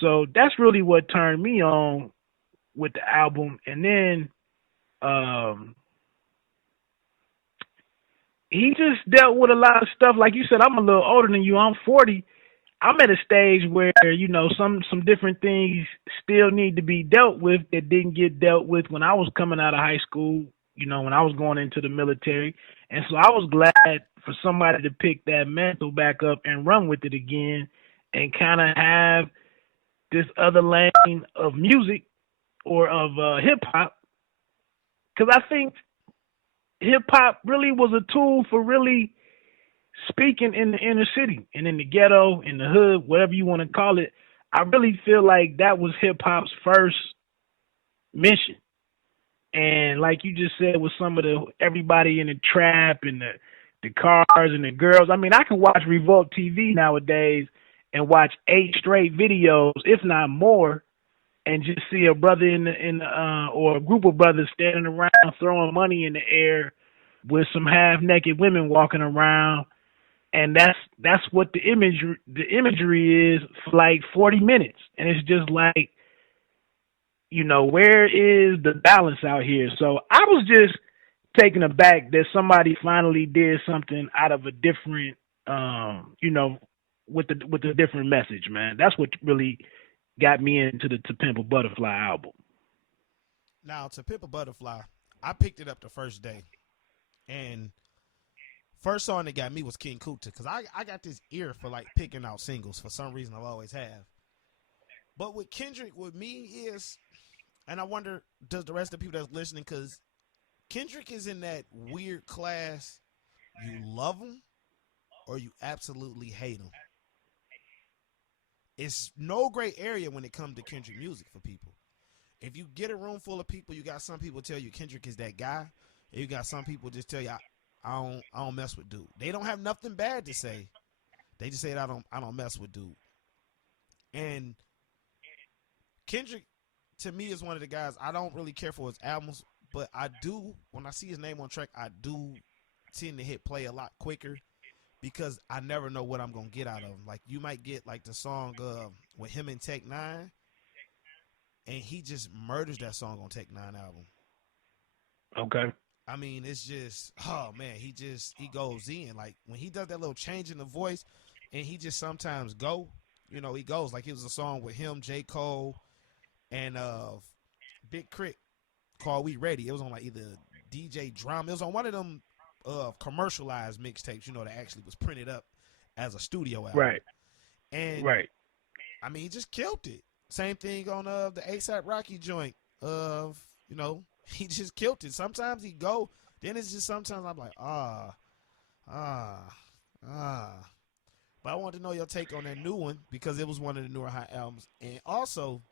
So that's really what turned me on with the album. And then um, he just dealt with a lot of stuff. Like you said, I'm a little older than you. I'm 40. I'm at a stage where some different things still need to be dealt with that didn't get dealt with when I was coming out of high school. When I was going into the military, and so I was glad for somebody to pick that mantle back up and run with it again, and kind of have this other lane of music or of hip hop, because I think hip hop really was a tool for really speaking in the inner city and in the ghetto, in the hood, whatever you want to call it. I really feel like that was hip hop's first mission. And like you just said, with some of the everybody in the trap and the cars and the girls. I mean, I can watch Revolt TV nowadays and watch 8 straight videos, if not more, and just see a brother or a group of brothers standing around throwing money in the air with some half naked women walking around, and that's what the imagery is for like 40 minutes, and it's just like, where is the balance out here? So I was just taken aback that somebody finally did something out of a different, with a different message, man. That's what really got me into the To Pimp a Butterfly album. Now, To Pimp a Butterfly, I picked it up the first day, and first song that got me was King Kuta, because I got this ear for like picking out singles for some reason. I've always have. But with Kendrick, with me is, and I wonder, does the rest of the people that's listening, because Kendrick is in that weird class, you love him or you absolutely hate him. It's no gray area when it comes to Kendrick music for people. If you get a room full of people, you got some people tell you Kendrick is that guy. And you got some people just tell you I don't mess with dude. They don't have nothing bad to say. They just say I don't mess with dude. And Kendrick, to me, is one of the guys I don't really care for his albums, but I do, when I see his name on track, I do tend to hit play a lot quicker because I never know what I'm gonna get out of him. Like, you might get like the song with him and Tech Nine, and he just murders that song on Tech Nine album. Okay. I mean, it's just, oh man, he goes in. Like, when he does that little change in the voice, and he just sometimes he goes. Like, it was a song with him, J. Cole, and Big Crit called We Ready. It was on like either DJ Drama. It was on one of them commercialized mixtapes, that actually was printed up as a studio album. Right. And Right. I mean, he just killed it. Same thing on the ASAP Rocky joint. He just killed it. Sometimes he go, then it's just sometimes I'm like, But I want to know your take on that new one because it was one of the newer hot albums. And also,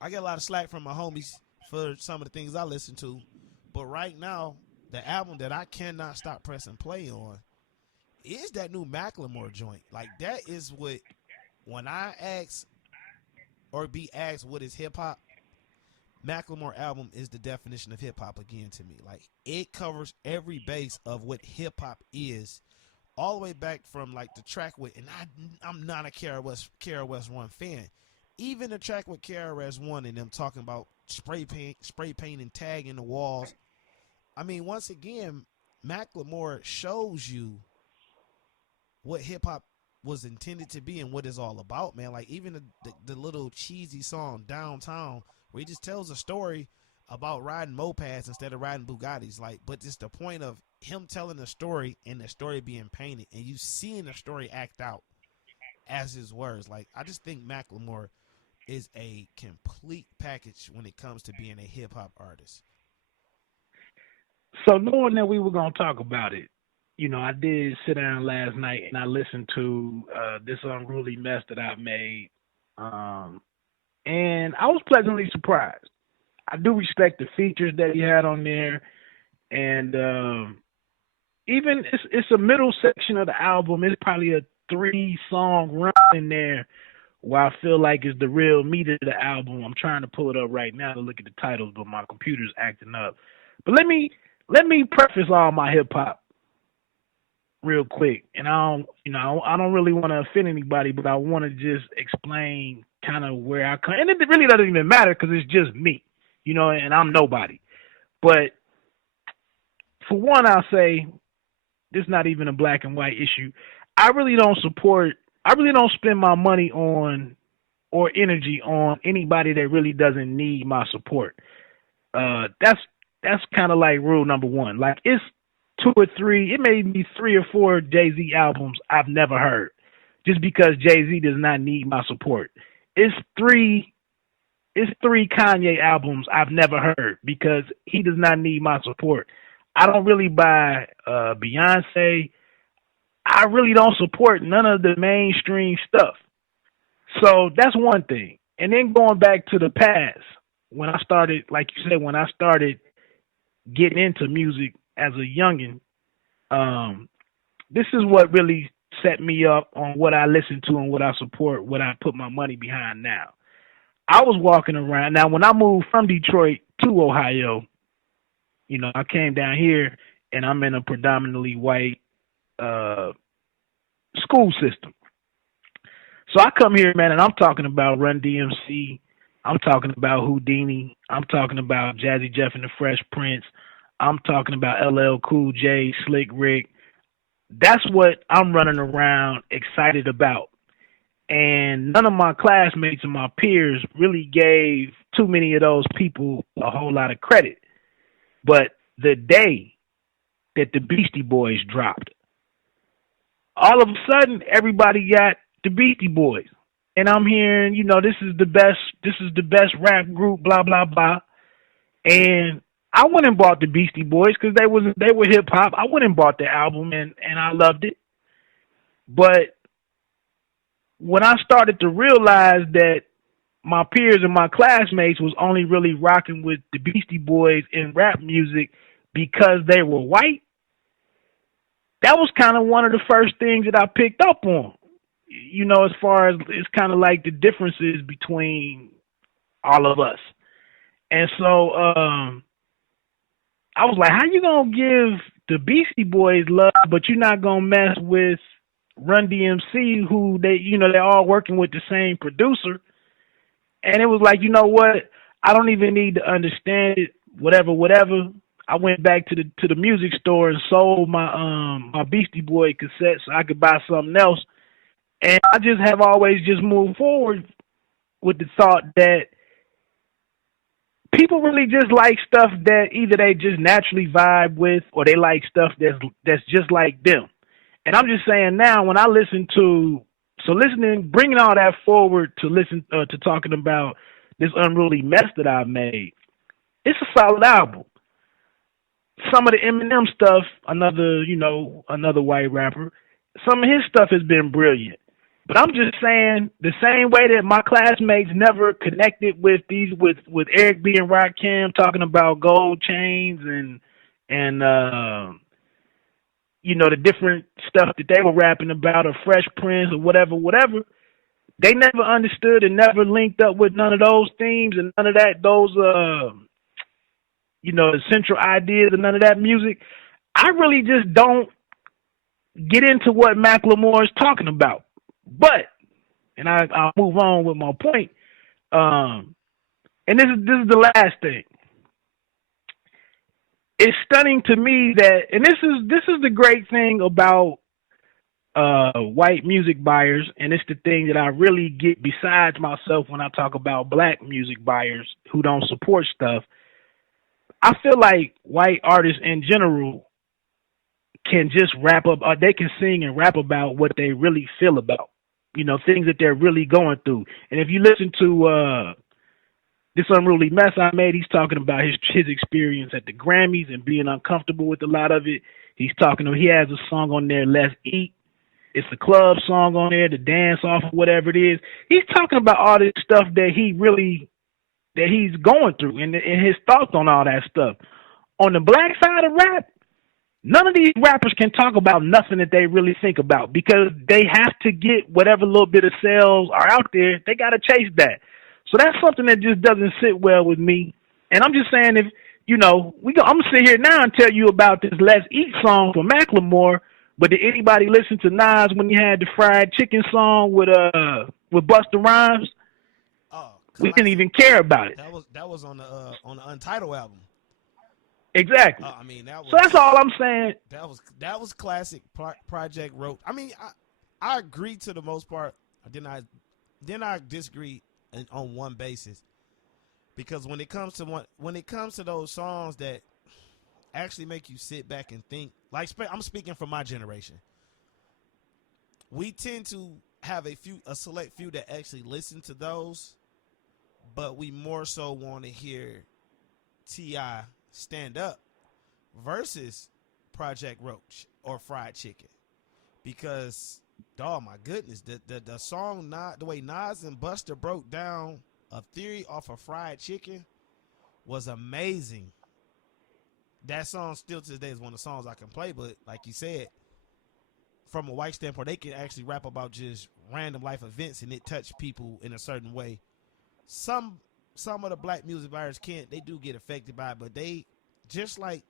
I get a lot of slack from my homies for some of the things I listen to. But right now, the album that I cannot stop pressing play on is that new Macklemore joint. Like, that is what, when I ask or be asked what is hip hop, Macklemore album is the definition of hip hop again to me. Like, it covers every base of what hip hop is, all the way back from like the track with, and I'm not a KRS One fan. Even the track with KRS One and them talking about spray paint and tagging the walls. I mean, once again, Macklemore shows you what hip hop was intended to be and what it's all about, man. Like, even the little cheesy song Downtown, where he just tells a story about riding mopeds instead of riding Bugattis. Like, but it's the point of him telling the story and the story being painted and you seeing the story act out as his words. Like, I just think Macklemore is a complete package when it comes to being a hip hop artist. So knowing that we were gonna talk about it, I did sit down last night and I listened to this unruly mess that I've made, and I was pleasantly surprised. I do respect the features that he had on there, and even it's a middle section of the album. It's probably a 3-song run in there, where I feel like is the real meat of the album. I'm trying to pull it up right now to look at the titles, but my computer's acting up. But let me preface all my hip hop real quick, and I don't really want to offend anybody, but I want to just explain kind of where I come, and it really doesn't even matter because it's just me, and I'm nobody. But for one, I'll say this is not even a black and white issue. I really don't support. I really don't spend my money on or energy on anybody that really doesn't need my support. That's kind of like rule number one. Like it's two or three, it may be three or four Jay Z albums I've never heard, just because Jay Z does not need my support. It's three, it's three Kanye albums I've never heard because he does not need my support. I don't really buy Beyonce. I really don't support none of the mainstream stuff. So that's one thing. And then going back to the past, when I started, like you said, when I started getting into music as a youngin, um, this is what really set me up on what I listen to and what I support, what I put my money behind now. I was walking around. Now, when I moved from Detroit to Ohio, I came down here and I'm in a predominantly white uh, school system. So I come here, man, and I'm talking about Run DMC. I'm talking about Houdini. I'm talking about Jazzy Jeff and the Fresh Prince. I'm talking about LL Cool J, Slick Rick. That's what I'm running around excited about. And none of my classmates and my peers really gave too many of those people a whole lot of credit. But the day that the Beastie Boys dropped, all of a sudden everybody got the Beastie Boys. And I'm hearing, this is the best rap group, blah, blah, blah. And I went and bought the Beastie Boys because they were hip hop. I went and bought the album and I loved it. But when I started to realize that my peers and my classmates was only really rocking with the Beastie Boys in rap music because they were white, that was kind of one of the first things that I picked up on. As far as it's kind of like the differences between all of us. And so I was like, how you gonna give the Beastie Boys love, but you're not gonna mess with Run DMC, who they're all working with the same producer? And it was like, you know what? I don't even need to understand it. Whatever, whatever. I went back to the music store and sold my Beastie Boy cassette so I could buy something else. And I just have always just moved forward with the thought that people really just like stuff that either they just naturally vibe with or they like stuff that's just like them. And I'm just saying now when I bringing all that forward to listen to talking about this unruly mess that I've made, it's a solid album. Some of the Eminem stuff, another white rapper, some of his stuff has been brilliant. But I'm just saying the same way that my classmates never connected with Eric B and Rakim talking about gold chains and the different stuff that they were rapping about, or Fresh Prince or whatever. They never understood and never linked up with none of those themes and none of those central ideas and none of that music. I really just don't get into what Macklemore is talking about. But, and I'll move on with my point. And this is the last thing. It's stunning to me that, and this is the great thing about white music buyers, and it's the thing that I really get besides myself when I talk about black music buyers who don't support stuff. I feel like white artists in general can just rap up, or they can sing and rap about what they really feel about, things that they're really going through. And if you listen to this unruly mess I made, he's talking about his experience at the Grammys and being uncomfortable with a lot of it. He has a song on there, Let's Eat. It's a club song on there, the dance off, whatever it is. He's talking about all this stuff that he's going through and his thoughts on all that stuff. On the black side of rap, none of these rappers can talk about nothing that they really think about because they have to get whatever little bit of sales are out there. They got to chase that. So that's something that just doesn't sit well with me. And I'm just saying, I'm going to sit here now and tell you about this Let's Eat song from Macklemore, But did anybody listen to Nas when he had the fried chicken song with Busta Rhymes? Oh, We didn't classic. even care about it. That was on the Untitled album. Exactly. I mean, So that's all I'm saying. that was classic. Project wrote. I mean, I agree to the most part. Then I disagree on one basis, because when it comes to those songs that actually make you sit back and think, like I'm speaking from my generation, we tend to have a select few that actually listen to those, but we more so want to hear T.I. stand up versus Project Roach or Fried Chicken, because oh my goodness, the song, not the way Nas and Buster broke down a theory off of Fried Chicken was amazing. That song still to this day is one of the songs I can play, but like you said, from a white standpoint, they can actually rap about just random life events and it touch people in a certain way. Some of the black music buyers can't, they do get affected by it, but they, just like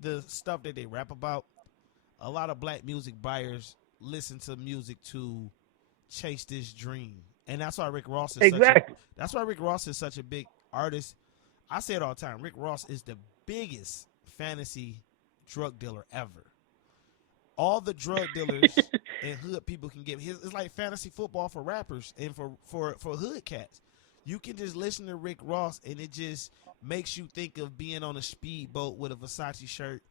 the stuff that they rap about, a lot of black music buyers listen to music to chase this dream. And that's why Rick Ross is Exactly. such a big artist. I say it all the time. Rick Ross is the biggest fantasy drug dealer ever. All the drug dealers and hood people can get it's like fantasy football for rappers and for hood cats. You can just listen to Rick Ross and it just makes you think of being on a speedboat with a Versace shirt,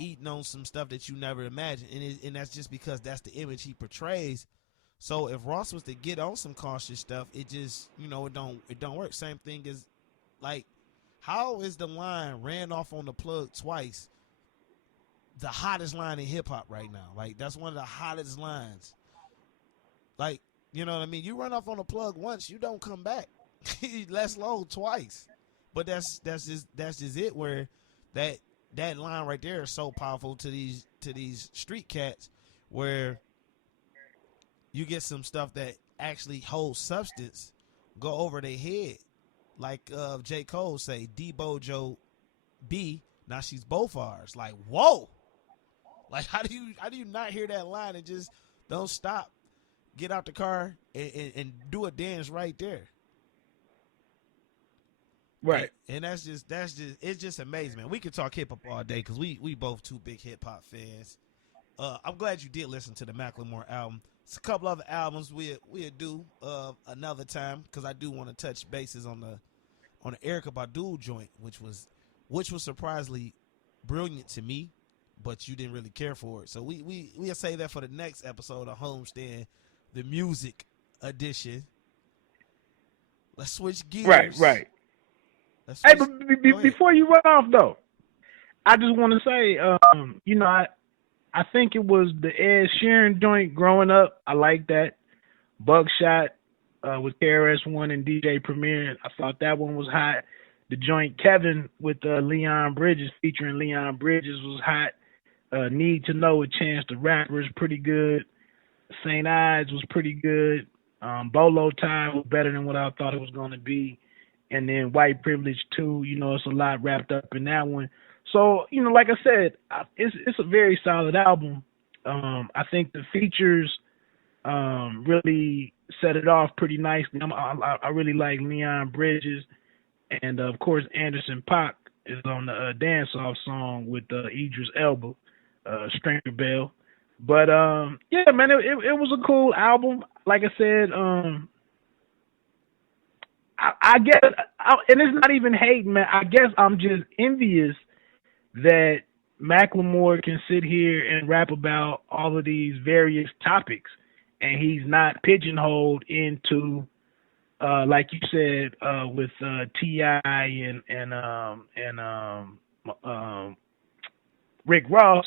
eating on some stuff that you never imagined, and that's just because that's the image he portrays. So if Ross was to get on some cautious stuff, it just, it don't work. Same thing as, like, how is the line "ran off on the plug twice" the hottest line in hip hop right now? Like, that's one of the hottest lines. Like, you know what I mean? You run off on the plug once, you don't come back. Let's load twice. But that's just it, where that line right there is so powerful to these street cats, where you get some stuff that actually holds substance go over their head. Like J. Cole say, D Bojo B, now she's both ours. Like, whoa. Like, how do you not hear that line and just don't stop, get out the car and do a dance right there? Right. And that's just it's just amazing, man. We could talk hip hop all day because we both two big hip hop fans. I'm glad you did listen to the Macklemore album. It's a couple other albums we'll do another time, because I do want to touch bases on the Erykah Badu joint, which was surprisingly brilliant to me, but you didn't really care for it. So we'll say that for the next episode of Homestand, the music edition. Let's switch gears. Right. Hey, but before you run off though, I just want to say, I think it was the Ed Sheeran joint growing up. I like that. Buckshot with KRS-One and DJ Premier. I thought that one was hot. The joint Kevin with Leon Bridges, featuring Leon Bridges, was hot. Need to Know with Chance the Rapper is pretty good. St. Ides was pretty good. Bolo Time was better than what I thought it was going to be. And then White Privilege too. It's a lot wrapped up in that one. So, like I said, it's a very solid album. I think the features really set it off pretty nicely. I really like Leon Bridges, and of course Anderson .Paak is on the dance-off song with Idris Elba, Stringer Bell. But yeah, man, it was a cool album. Like I said, I guess, and it's not even hating, man. I guess I'm just envious that Macklemore can sit here and rap about all of these various topics, and he's not pigeonholed into, like you said, with T.I. and Rick Ross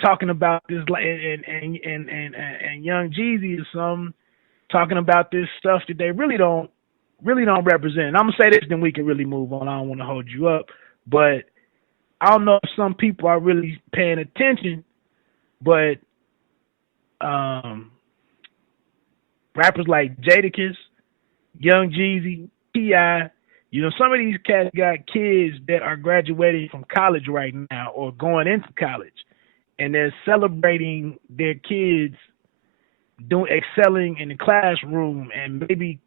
talking about this, and Young Jeezy or some talking about this stuff that they really don't represent. And I'm gonna say this, then we can really move on. I don't want to hold you up, but I don't know if some people are really paying attention, but rappers like Jadakiss, Young Jeezy, T.I., some of these cats got kids that are graduating from college right now or going into college. and they're celebrating their kids doing excelling in the classroom and maybe